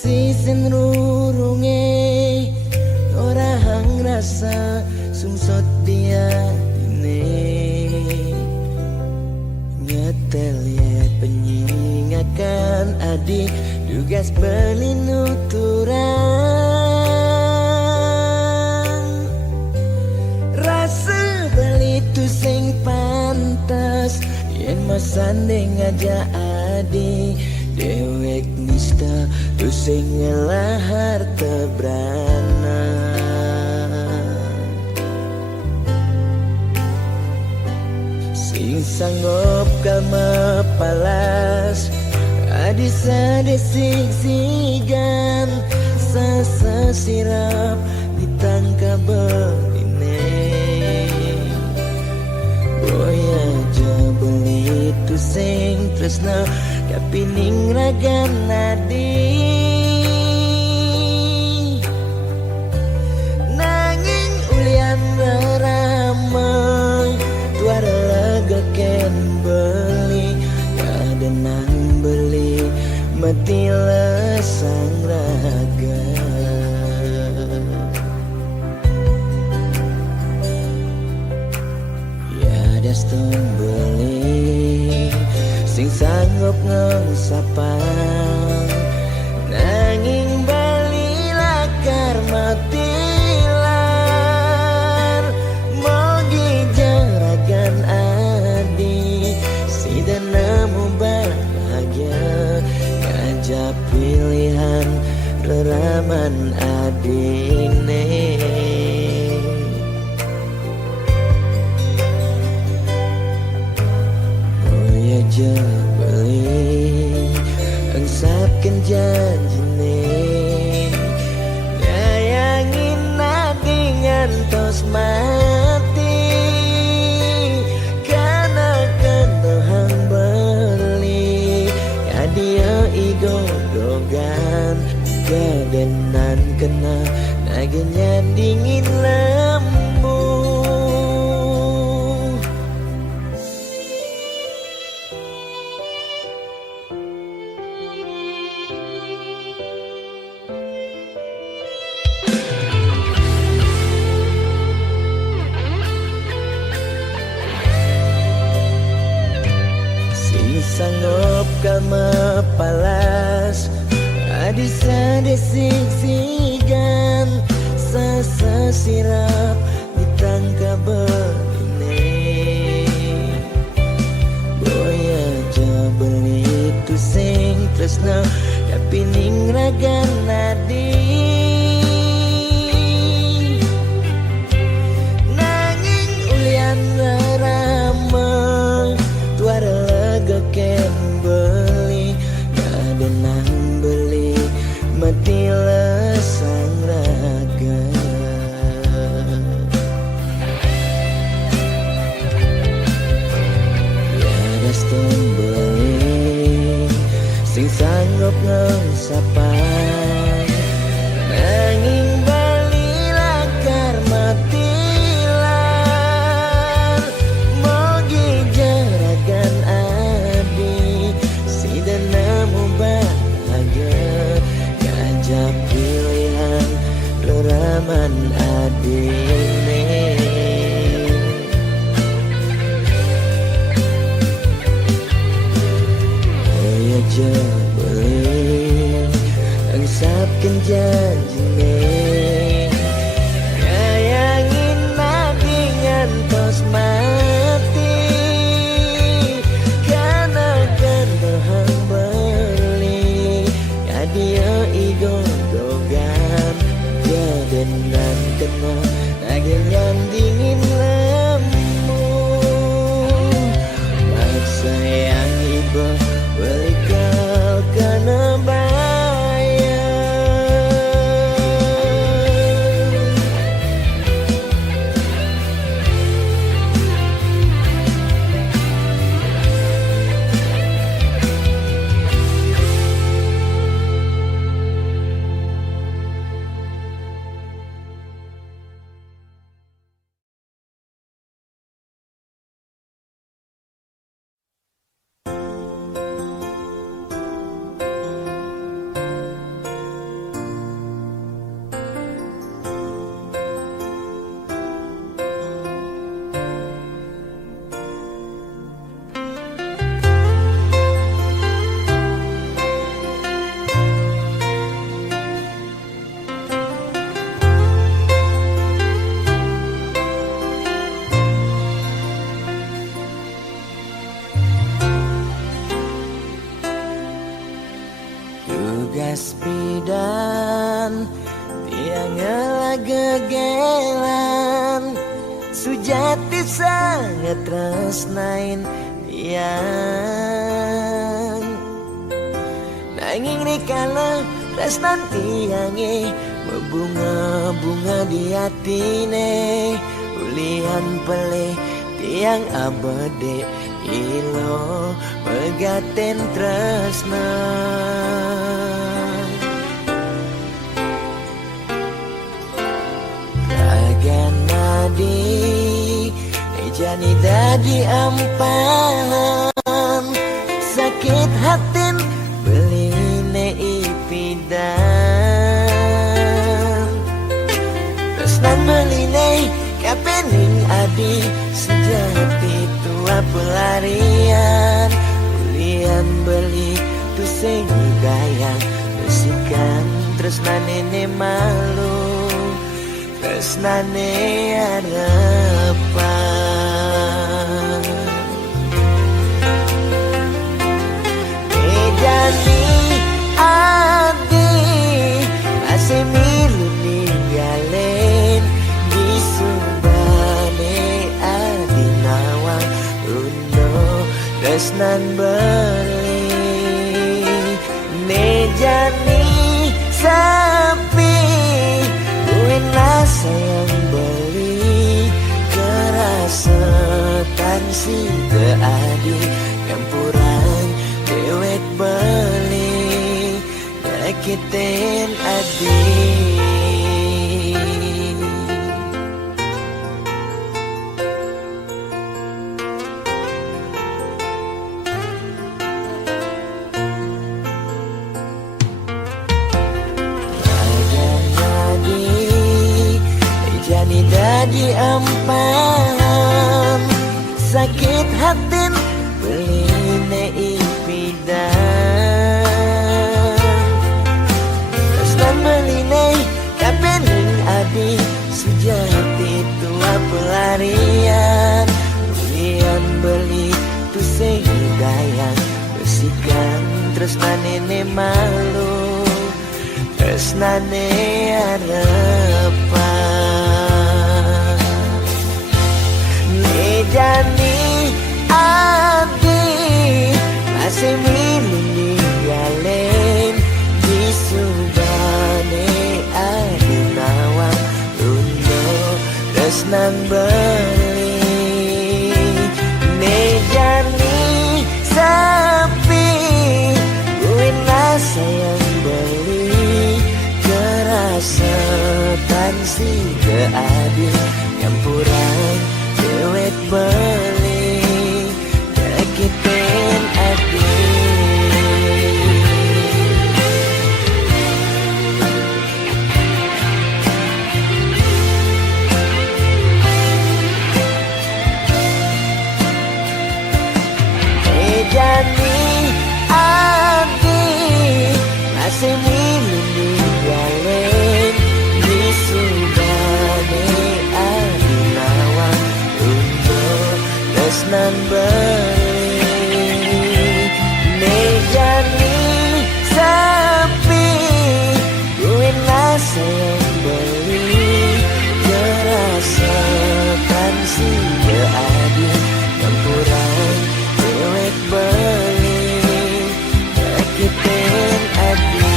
sisen rurunge ora hang rasa sungsot dia ini nyetel ya penyingakan adik tugas pelinuturan rasa beli tu sing pantas yen masanding aja adik dewek nista tu sing ngelahar tebrana sing sanggup kalma palas adisa desik-sigan sasa sirap ditangkap beline boya aja beli tu sing tresna kapining ragan nadi nanging ulian beramai tuara lega ken beli kadenang beli mati lesang raga ya daston beli sing sanggup ngesapang nanging bali lakar matilar mogi jaragan adi si nemu bahagia ngajak pilihan reraman adine aja beli engsapkan janjine ngayangin nadi ngantos mati karena kendohang beli kadia igodogan kadenan kena nagenya dingin lembu sanggup kalma palas adisa desik-sigan sasa sirap ditangkap beline boya aja beli tu sing tresna kapining ragan nadi nanging ulian rama tuara ken beli kadenang beli mati lesang raga ya daston beli sing sanggup ngesapang nanging bali lakar matilar mogi jaragan nemu bahagia ngajak pilihan reraman adine gegelan sujati sangat tresnain tiang nanging rikala tresnan tiange berbunga-bunga di hatine ulihan pelih tiang abade ilo pegaten tresna Nadi jani dadi ampahan sakit hatin beline ipidan tresnan beline kapening adi sejati tua pelarian ulian beli tu dayang besikan tresnan nene malu tresnane harapan Medani adi masih milu ninggalin di subane adi nawang undo tresnan beli Medani sapi Wena sayang beli kerasa tansi keadi campuran dewek beli nyakitin adi Dadi ampahan sakit hatin beline ipidan tresnan beline kapening adi sejati tua pelarian ulian beli tu dayang besikan tresnan nene malu tresnane harapan Jani adi masih milih ninggalin di subane adi nawang undo tresnan beli Nejani sapi wena sayang beli kerasa tansi keadi campuran dewek beli nyakitin adi Jani adi masih milih ninggalin di subane adi nawang tresnan beli Nejani sapi wena sayang beli kerasa tansi keadi campuran dewek beli nyakitin adi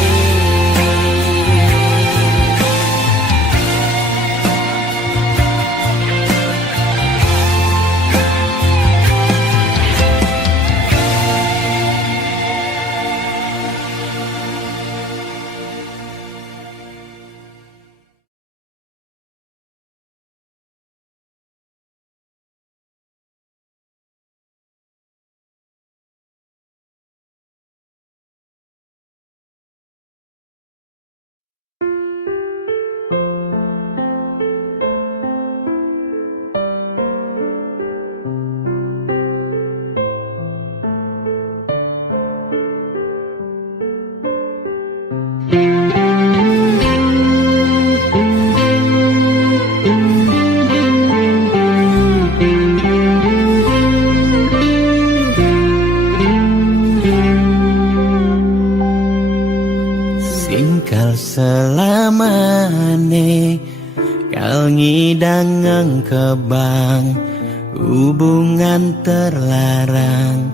kebang, hubungan terlarang,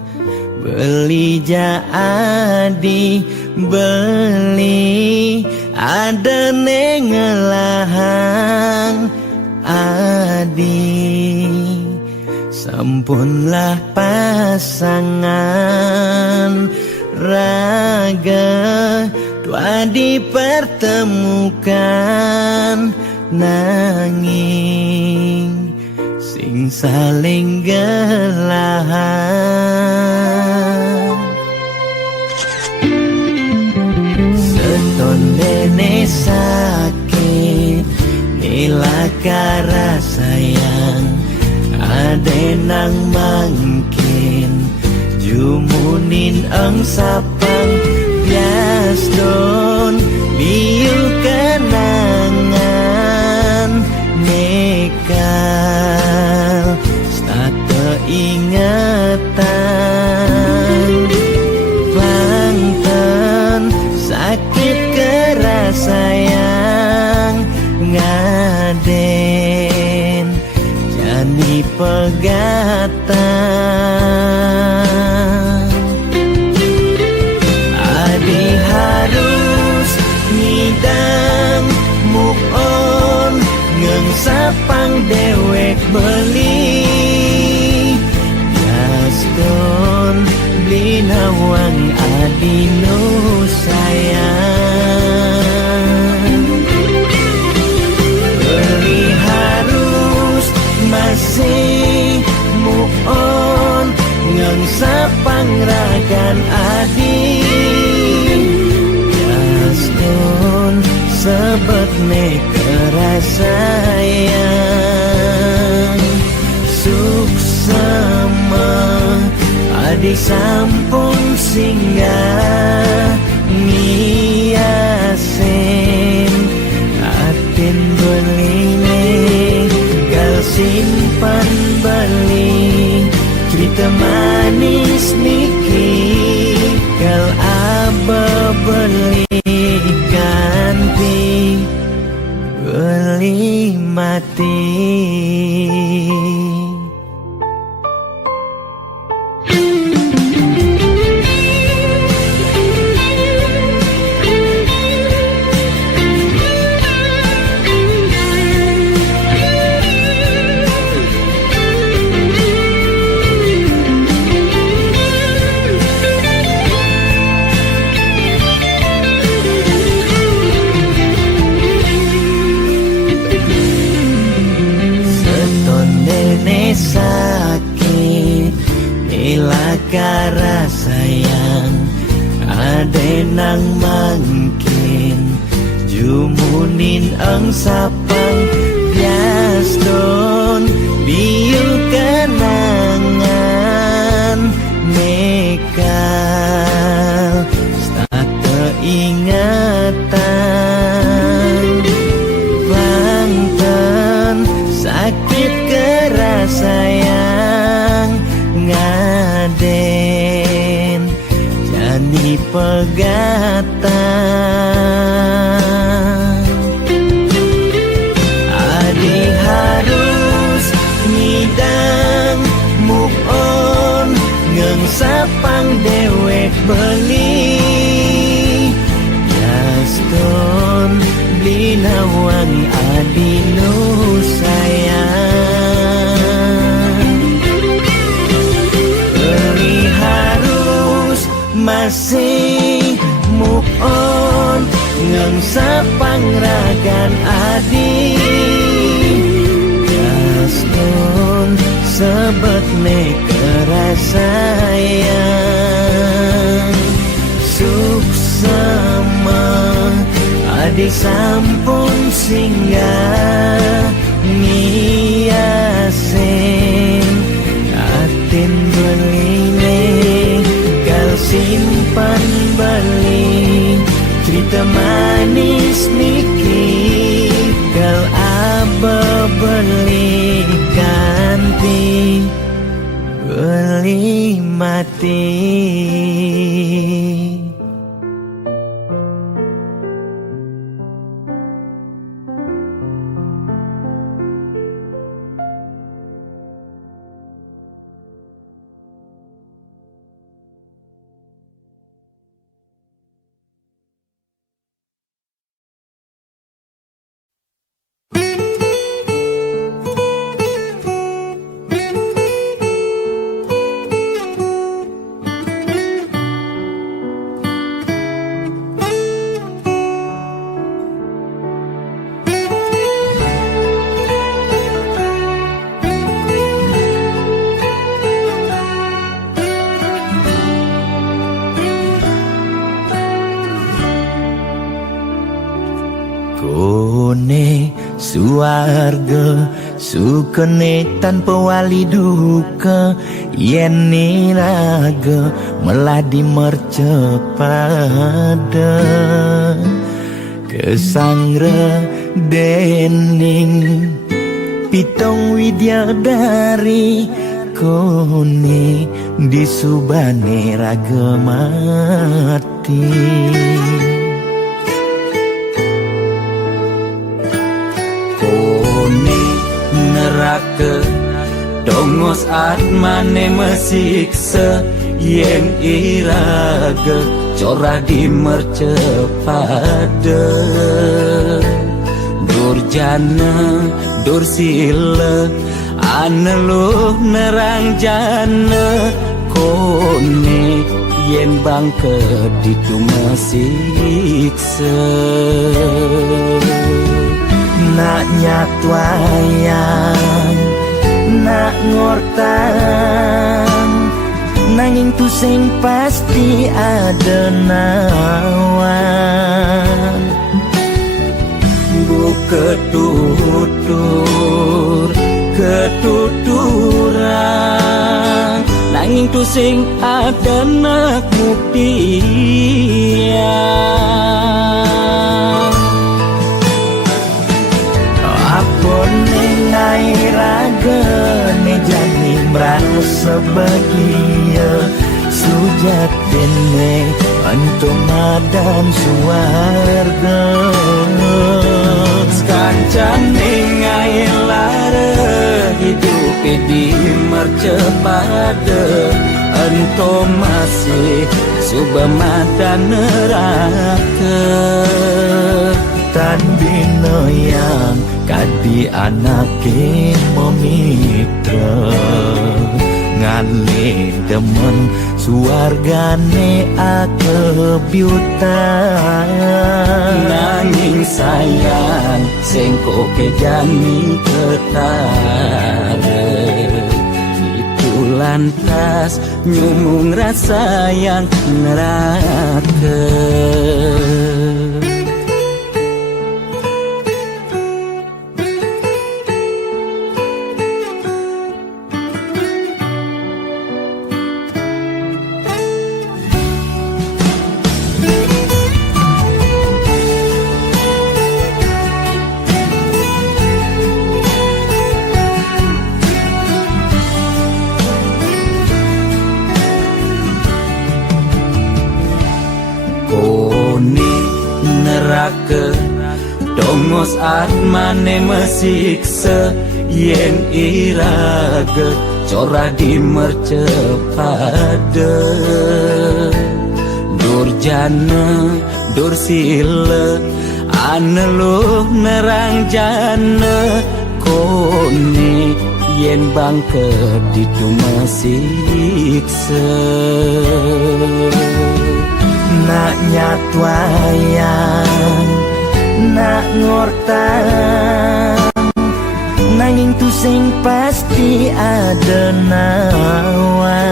beli jadi beli, ada nengelahang adi, sampunlah pasangan raga, dua dipertemukan nanging sing saling gelahan. Seton dene sakit nilakara sayang, ade nang mangkin jumunin ang sapang bias don liu kenangan nekal stata ingatan bangten sakit keras sayang ngaden jani pegatan. Adi harus ngidang move on, ngengsapang dewek beli gaston beli nawang adi nu sayang. Beli harus masih move on, ngengsapang ragan adi gaston sebet keras sayang. Suksema adik sampun singgah ngiasen atin beline gal simpan beli cerita manis niki gal aba beli ganti beli mati. Sakit nilakara sayang, ade nang mangkin jumunin ang sapang biaston biu kenangan nekal stata ingatan bangten sakit keras sayang ngaden jani pegatan. Adi harus ngidang move on, ngengsapang dewek beli gaston beli nawang adi nu sayang. Beli harus masih move on, ngengsapang ragan adi gaston sebet keras sayang. Suksema adik sampun singgah ngiasen atin beline gal simpan beli cerita manis niki gal aba beli ganti beli mati. suarga sukene tanpa wali duka yen niraga meladi mercepada kesangre dening pitong widyadari kone disubane raga mati kone neraka dongos atmane mesiksa yen iraga corah di mercepada durjana dursila aneluh nerang jana kone yen bangke ditu mesiksa nak nyatwayang nak ngortang nanging tu sing pasti ada nawan bu ketuturan nanging tu sing ada nak buktian apa nengai raga ne jani merasa bahagia sujatene antum madan suarga kancan nengai lara hidup di mercepada antum masih subamadan neraka tan bina yang kadi anake memitra ngale demen suargane akebyutan nanging sayang sengko kejani ketara itu lantas nyumung rasa yang neraka dongos atmane mesiksa yen iraga corah di mercepada durjana dursila aneluh nerang jana kone yen bangke ditu mesiksa nak nyatwayang nak ngortang nanging tu sing pasti ada nawan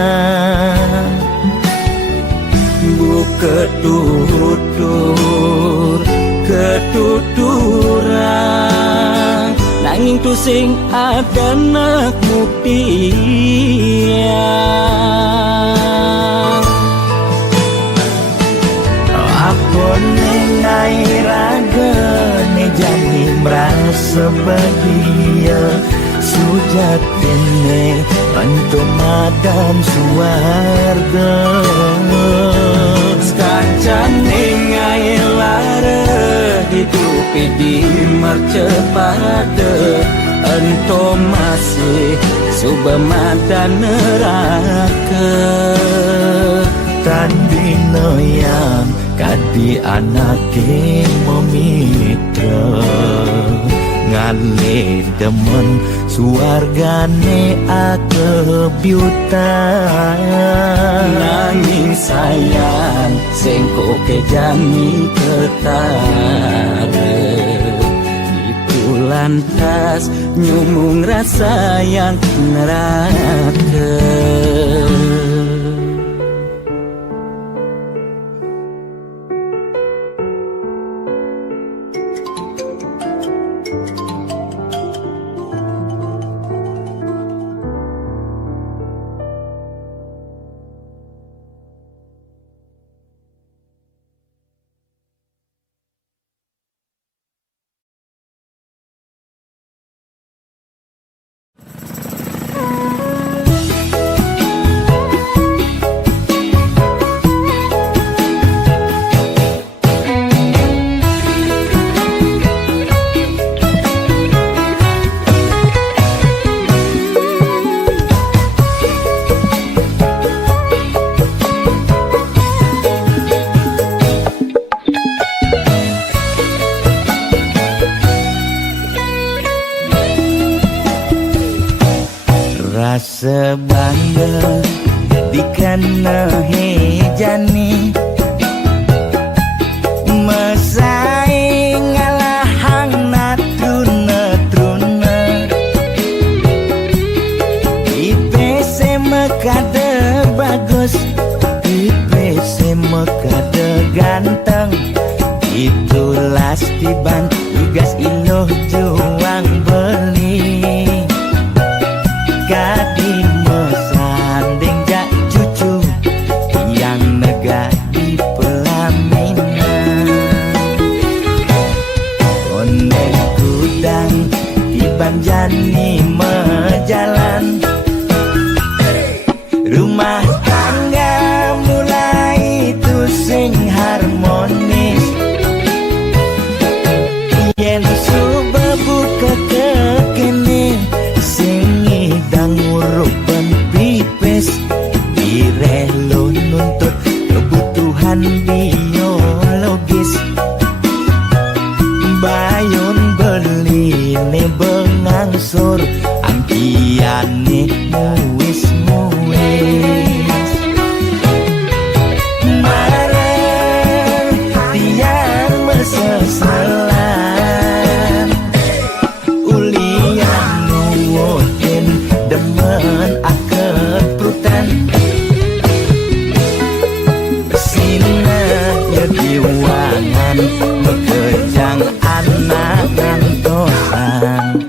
bu ketuturan nanging tu sing ada nak buktian apa nengai raga ne jani merasa bahagia sujatene antum madan suarga kancan nengai lara hidup di mercepada antum masih subamadan neraka tan dina yang kadi anake memitra ngale demen suargane akebyutan nanging sayang sengko kejani ketara itu lantas nyumung rasa yang neraka rasa bangga dikana hejani mesaing ngalahang natruna-truna IPC mekade bagus IPC mekade ganteng itulah tiban tugas iloh juang beli gadi mesanding jak cucu yang nega di pelaminan kondeng kudang di banjani mejalan rumah tangga mulai tusing harmonis yen suba buka kekene sing idang ngurupan pipis direlo nuntut kebutuhan biologis bayon beli ne bengangsur angkiane muis marah tiang meseselan ulian nuwotin demen akad prutan sina ya diwangan bekejang anak ngantosan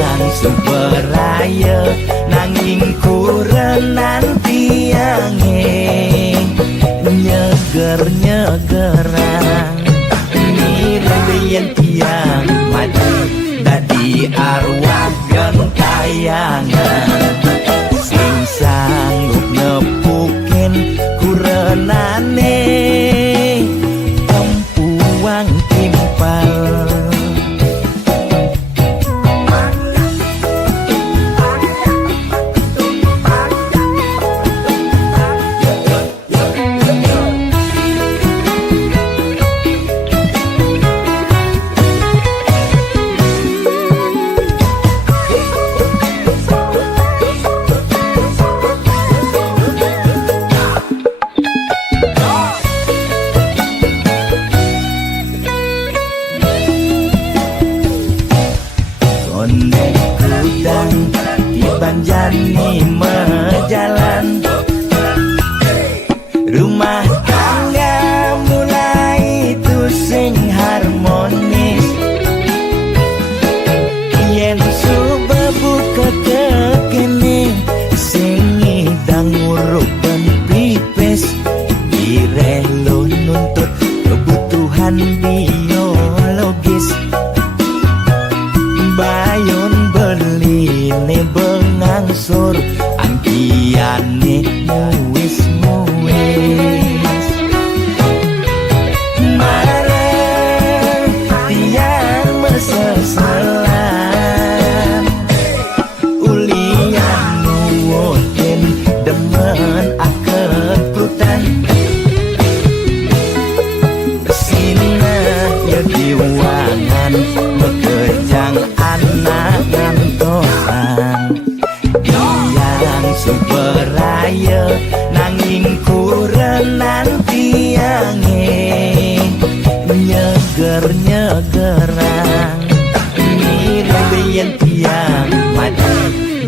yang superaya nanging kurenan tiange nyeger-nyegerang nireng tiang maju dadi arwah gentayangan sing sanggup nepukin kurenane tempuang timpal kondeng kudang di banjani mejalan rumah tangga mulai tusing harmonis yen suba buka kekene sing idang ngurupan pipis direlo nuntut kebutuhan biologis bayon beli ne bengangsur angkiane muis marah tiang meseselan ulian nuwotin demen akad prutan sina ya diwangan bekejang anak ngantosan yang superaya nanging kurenan tiange nyeger-nyegerang nireng tiang maju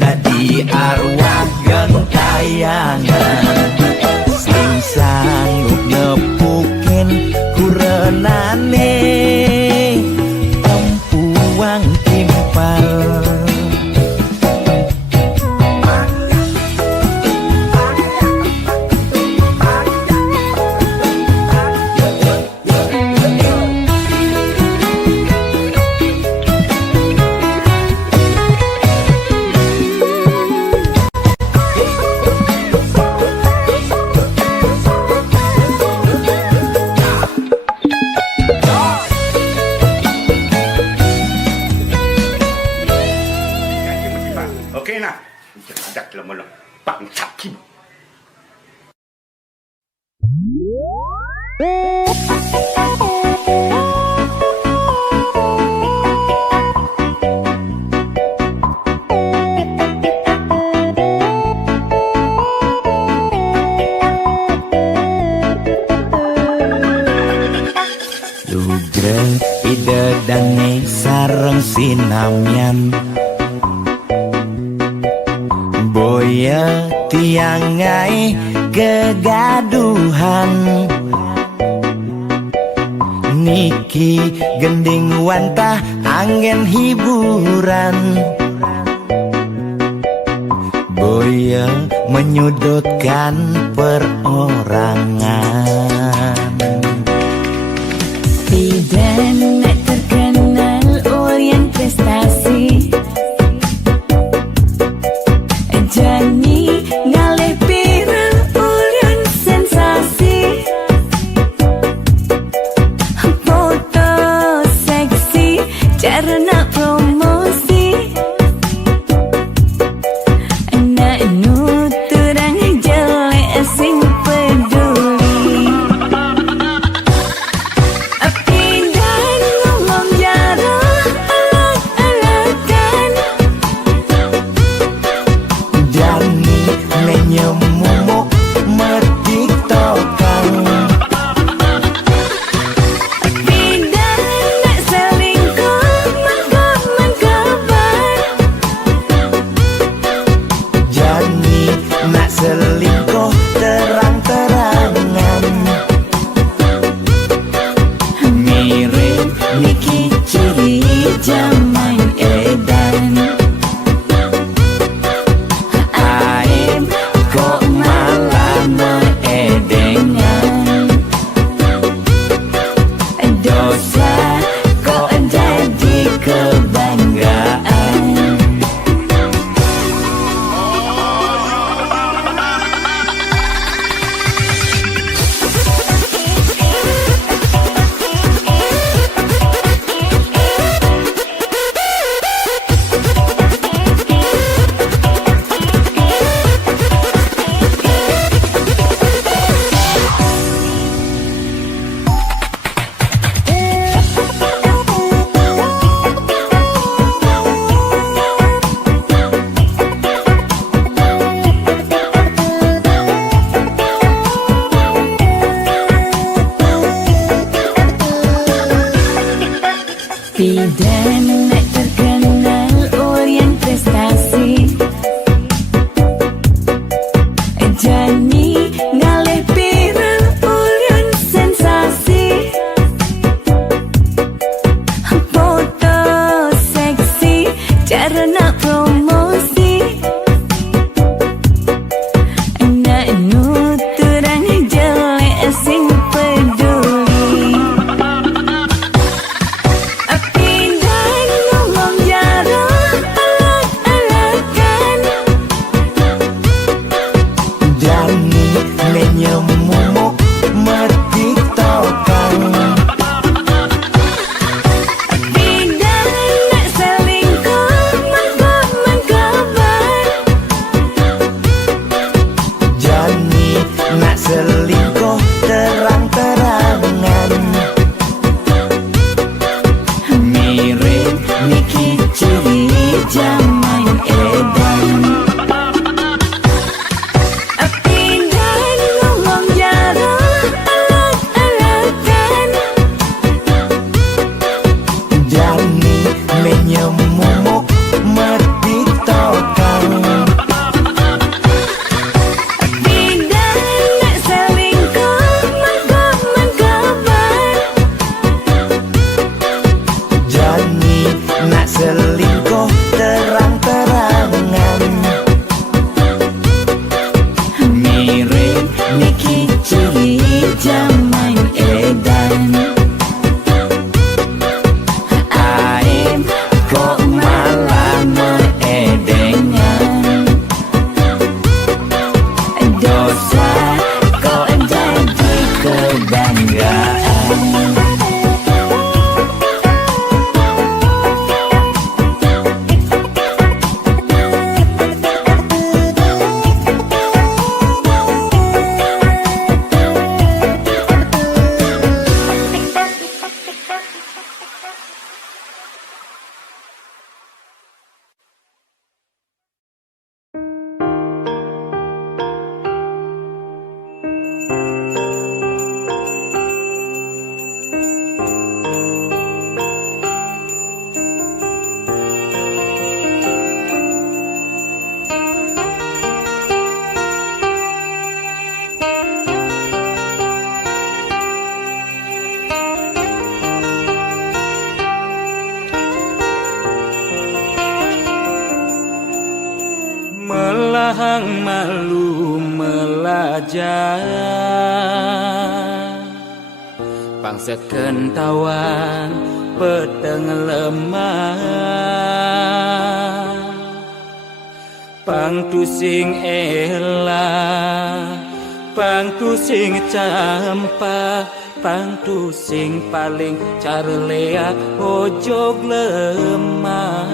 dadi arwah gentayangan sing sanggup nepukin kurenane tempuang timpal Oke nah, jangan ada dalam bangsa kim. sinamyan boya tiangai kegaduhan niki gending wantah angin hiburan boya menyudutkan perorangan. Tidak nak terkenal yang prestasi Jani ngalih viral ulun sensasi foto seksi cara nak promosi nak nuturang jelek sing peduli pindah Pahang malu melajah Bangsa kentawan peteng lemah Pang tusing elah Pang tusing campa Pang tusing paling carlea ojog lemah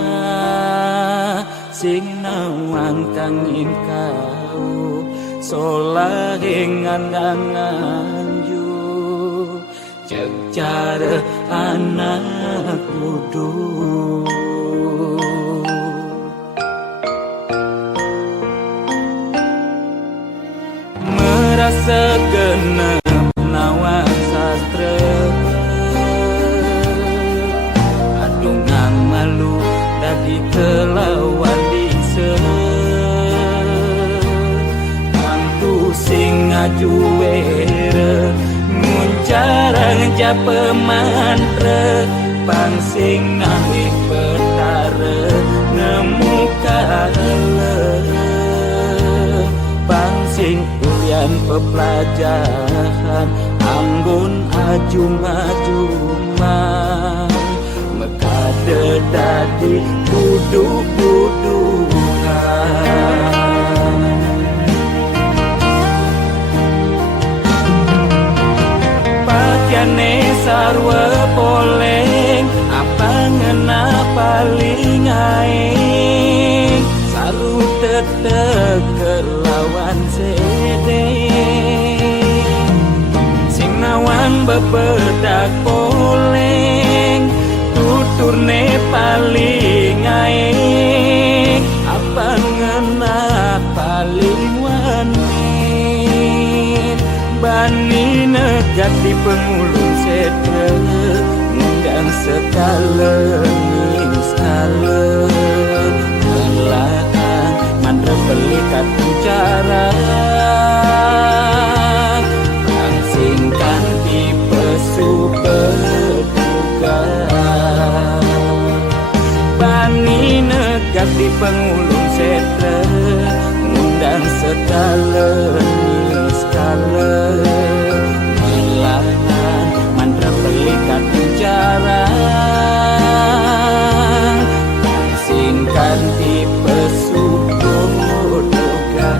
Sing nawang kangin kau solahengan anganju Jeng cara anak kudu Merasa genep nawang sastra Adungang malu dadi kelawan dise Mantu sing ngajuere Muncarang japa mantra Pang sing ngamik perkara Nemu kala Pang sing ulian pepelajaran Anggun ajum-ajuman Mekade dadi duduk-dudukan Pakaiane sarwa poleng Apa ngena paling aing Saru tetek kelawan sedeng Sing nawan bebedak poleng Tuturne paling aing Apa ngena paling wanin Bani negat di pengulung setre Ngundang sekala skala Melahan mandra belikat bicara Pangsingkan tipe super duga Bani negat di pengulung setre Ngundang sekala skala Melahan mantra belikat bicara Pangsingkan tipe super duga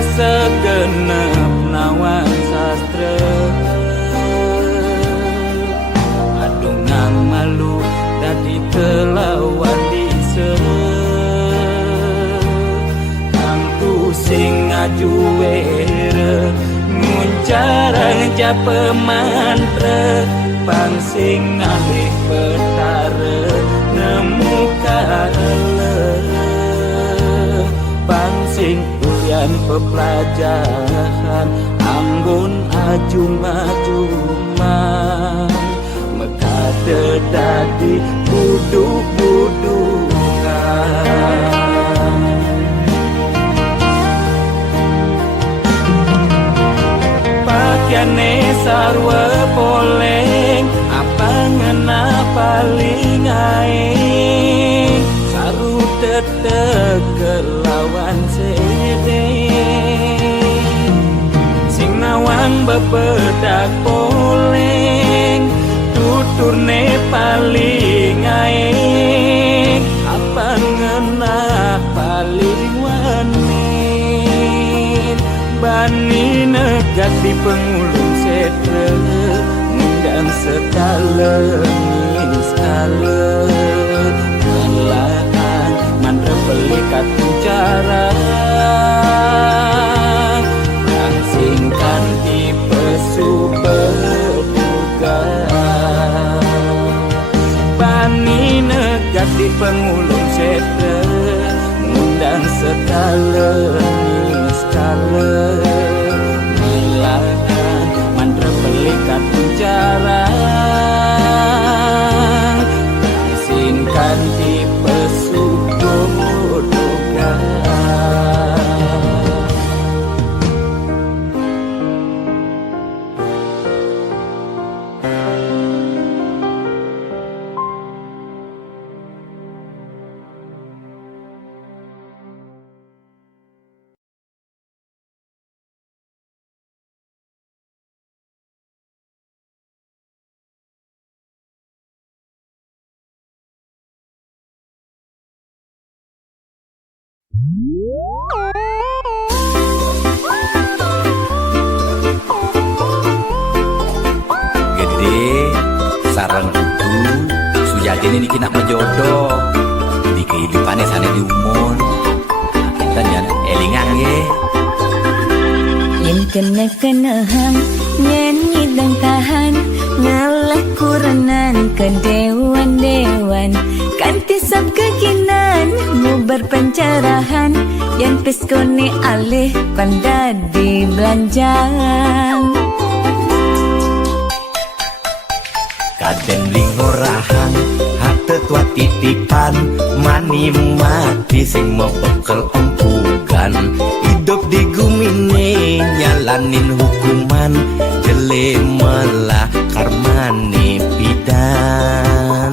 Segenap nawang sastra Adungang malu dadi kelawan dise Kang tusing ngajuere Muncarang japa mantra Pang sing ngalih perkara Nemu kala Pang sing ulian pepelajaran Anggun ajum-ajuman Mekade dadi buduk-budukan Pakaiane sarwa poleng Apa ngena paling aing Saru tetek kelawan sedeng Sing nawang bebedak poleng Tuturne paling aing Apa ngena paling wanin Bani negat di pengulung setre Ngundang sekala skala Melahan mantra belikat bicara Pangsingkan tipe super duga pengulung sete ngundang sekala skala milakan mantra pelikat penjara singkan tipe sudodogan. Gede sarang kudu sujatin ini kena menjodoh di kehidupannya sana di umur kita jangan elingan ye Yen kena hang nyanyi dan tahan ngalah kuranan ke dewan-dewan kanti sab kekinan mu berpencerahan yang peskone alih panda di belanjang Kaden lingorahan hate tua titipan mani mati sing mau bekel empugan hidup di gumine nyalanin hukuman jelemelah karmane pidan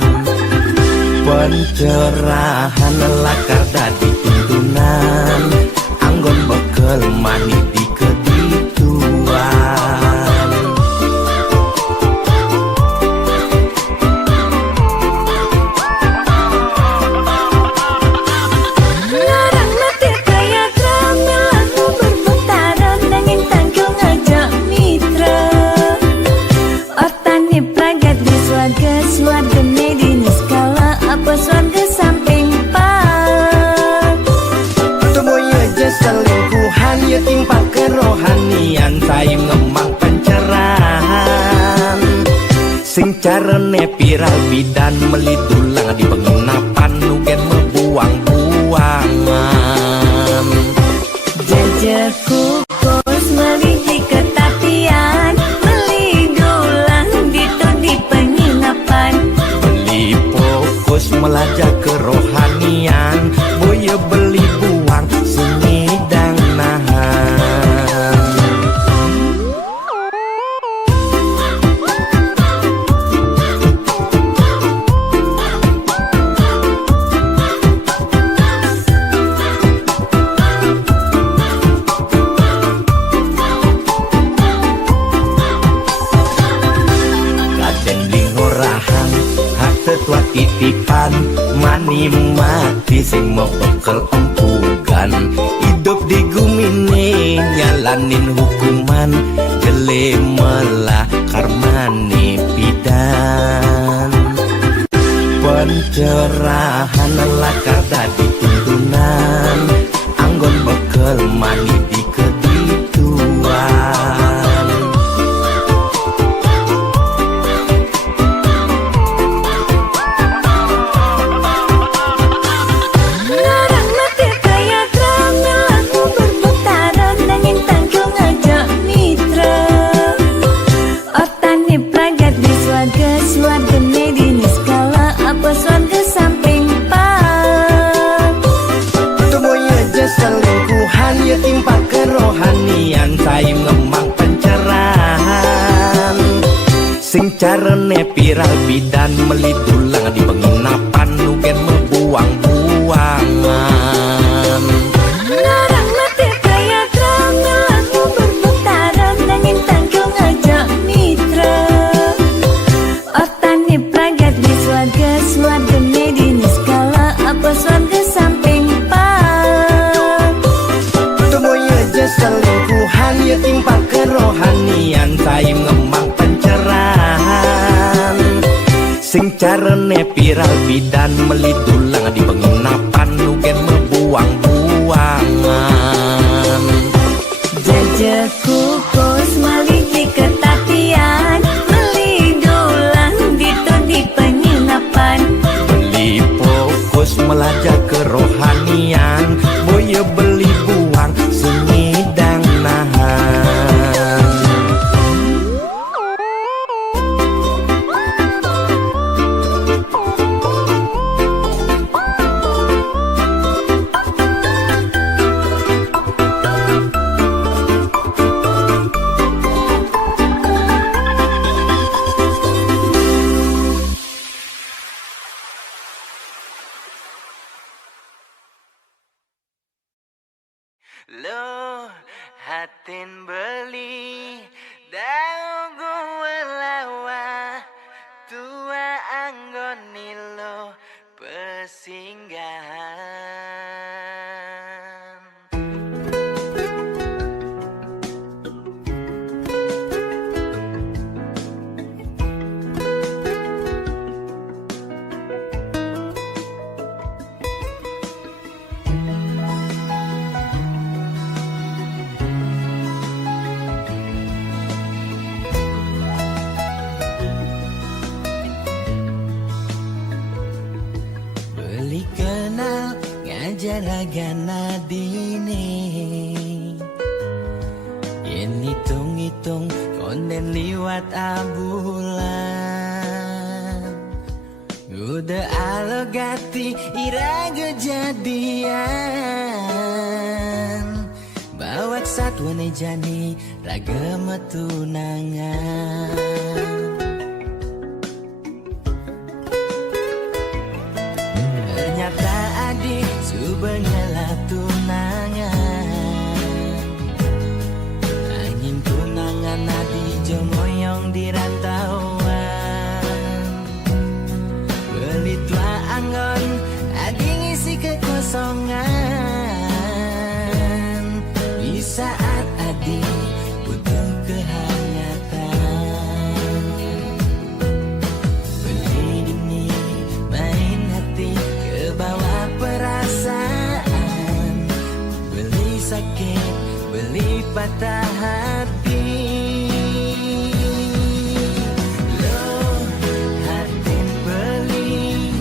pencerahan lakar dadi tuntunan anggon bekel mani di kedituan larang mati kaya kramil aku berbentaran nangin tangkil ngajak mitra otani pragat di swarga swarga di skala apa swarga samping pak semuanya aja selingkuhan ya timpa kerohanian saim ngemang pencerahan sing carane viral bidan melidulang di penginapan nugen membuang-buangan jajak kukus meliti ketapian melidulang di penginapan beli fokus melajak kerohanian boya beli buang sumidang nahan Kaden lingorahan hate tua titipan mani mati sing mau bekel empugan hidup di gumine nyalanin hukuman jelemelah karmane pidan pencerahan lakar dadi tuntunan anggon bekel mani di kedituan larang mati kaya kramil aku berbentaran nangin tangkil ngajak mitra otani pragat di swarga swarga di skala apa swarga samping pak semuanya aja selingkuhan ya timpa kerohanian saim ngemang pencerahan sing carane viral bidan melidulang di penginapan nugen membuang-buangan larang mati kaya kramil aku berbentaran nangin tangkil ngajak mitra otani pragat di swarga swarga di skala apa swarga samping pak semuanya aja selingkuhan ya timpa kerohanian saim ngemang pencerahan sing carane viral bidan melidulang di penginapan nugen membuang-buangan jajak kukus meliti ketapian melidulang di penginapan beli fokus Lo hatin beli dagu lawa tua anggoni lo pesinggahan. Beli kenal ngajar agana dini, yen hitung-hitung konden liwat abulan. Udah alogati iraga jadian, bawat satwa jani raga metunangan. Ternyata adik subengela tunangan, angin tunangan adi jomoyong di rantauan. Beli tua anggon adi ngisi kekosongan, di saat adi butuh kehangatan. Beli ini main hati bawa perasaan, beli sakit, beli patah hati. Lo hatin beli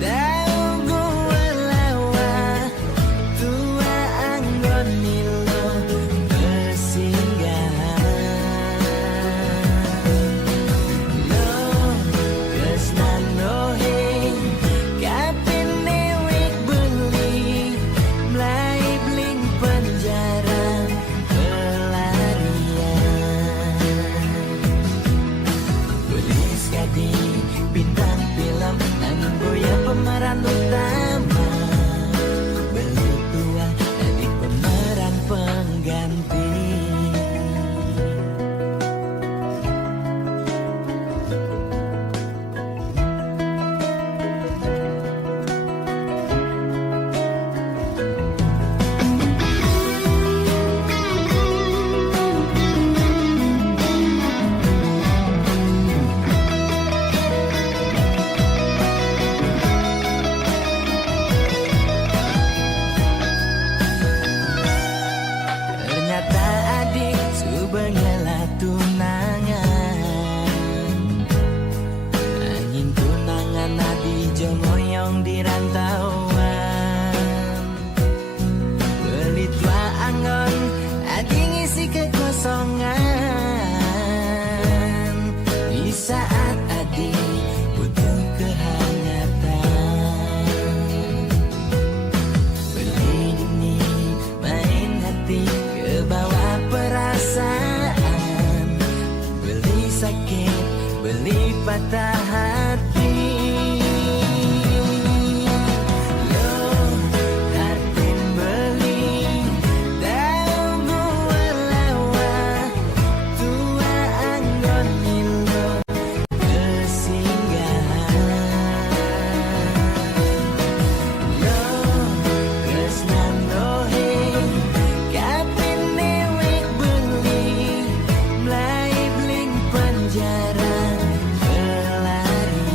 dagu lawa tua anggoni lo pesinggahan. Lo kesnan nohe kapin newek beli mulai bling penjara pelarian. Beli sekali bintang film angin boya pemeran utama, beli tua adik pemeran pengganti. Ternyata adik subengela tunangan, angin tunangan adi jomoyong di rantauan. Beli tua anggon adi ngisi kekosongan, di saat adi butuh kehangatan. Beli ini main hati bawa perasaan, beli sakit, beli patah hati. Lo hatin beli dagu lawa tua anggoni lo pesinggahan. Lo kesnan rohe kapin newek beli mulai bling penjara pelarian.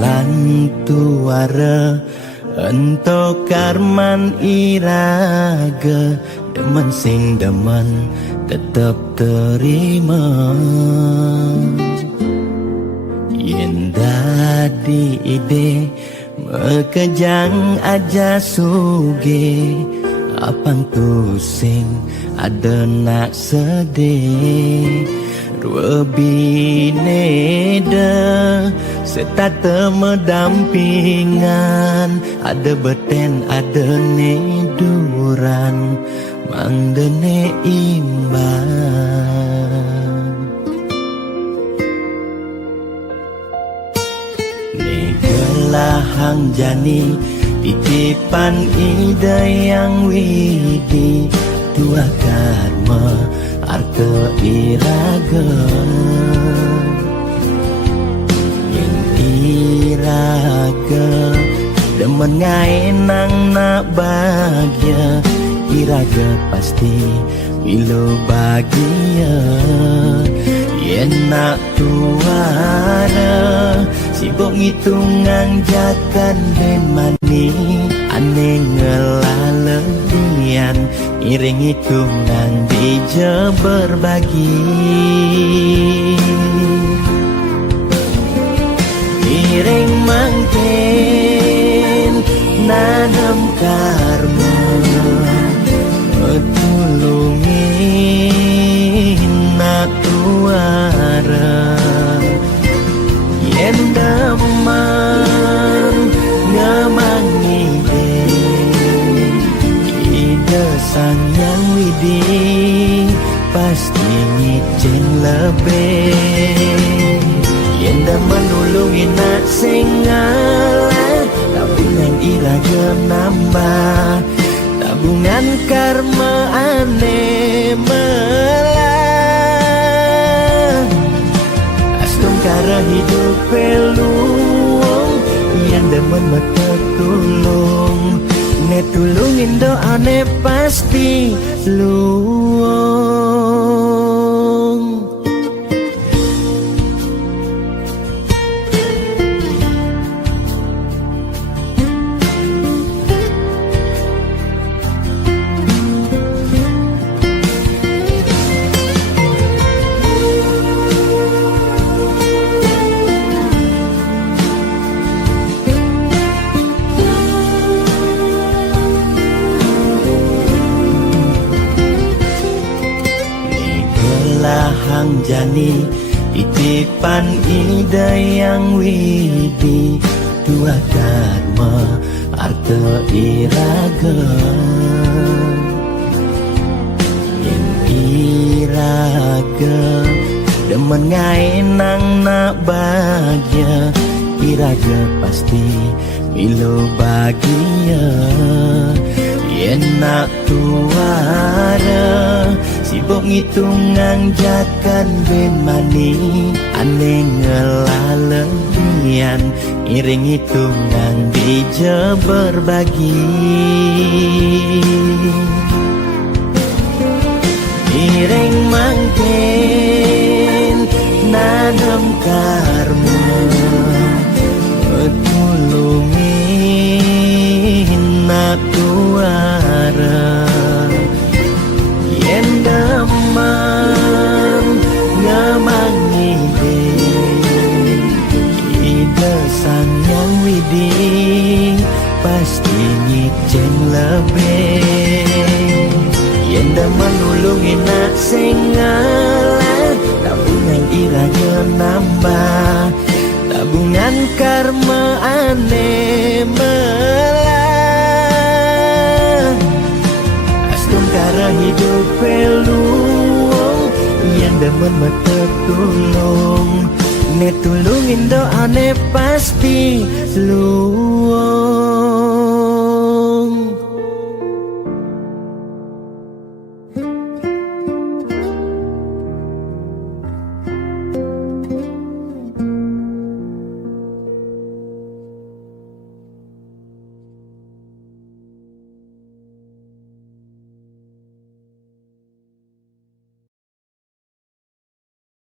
lan tuara ento karman iraga demen sing demen tetep terima yen dadi ide mekejang aja suge apang tu sing ada nak sedih dua bineda serta medampingan ada beten ada neduran mangdene imbang negelahang jani titipan ide yang widi dua karma arke iraga yang iraga demen ngaenang nak bahagia iraga pasti bilo bahagia yen nak tuara sibuk ngitungan jakan ben mani ane ngelaledian iring hitungan bija berbagi iring mangkin nanam karma tulungin nak tuara yen daman ngamangi ide sang yang widi pasti ngicen lebih yen daman nulungin nak sing ngalah tabungan iraga nambah tabungan karma ane melah astung kara hidup peluang yang demen mata tulung ne tulungin doane pasti luang hang jani titipan ide yang widi dua karma arte iraga yang iraga demen ngaenang nak bahagia iraga pasti milo bahagia yen nak tuara sibuk ngitungan jakan ben mani ane ngelaledian iring hitungan bija berbagi iring mangkin nanam karma tulungin nak tuara yen daman ngamangi ide sang yang widi pasti ngicen lebih yen daman nulungin nak sing ngalah tabungan iraga nambah tabungan karma ane melah astung kara hidup peluang yang demen mata tulung ne tulungin doane pasti luang